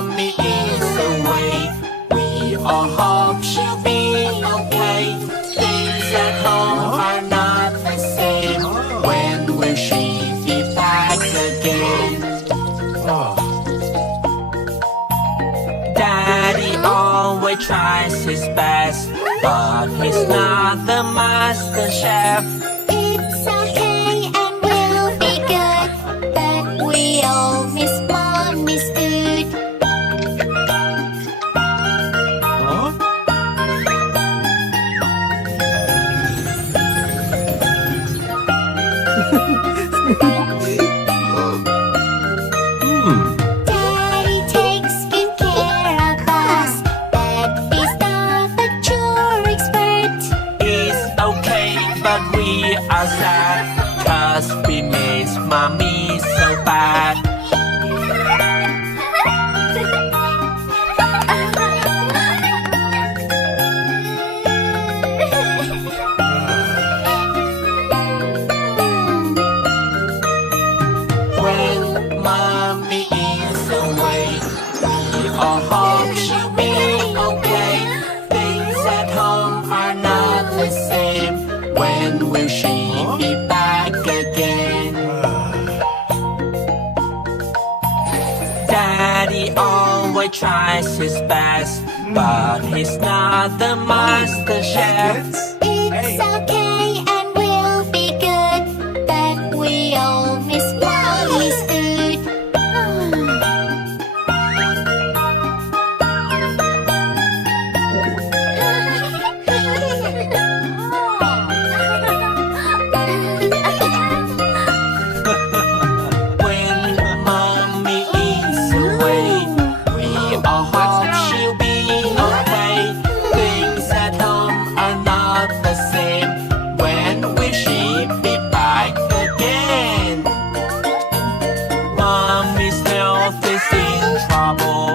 mommy is away, we all hope she'll be okay. Things at home are not the same. When will she be back again? Daddy always tries his best, but he's not the master chef. It's okay and we'll be good, but we all miss Mommy's food. Daddy takes good care of us, but he's not the chore expert. It's okay, but we are sad, 'cause we miss mommy so bad. When mommy is away, we all hope she'll be okay. Things at home are not the same. When will she be back again? Daddy always tries his best, but he's not the master chef. It's okay and we'll be good, but we all miss Mommy's food. When mommy is away, we all hope she'll be okay. Things at home are not the same. When will she be back again? Mommy's health is in trouble.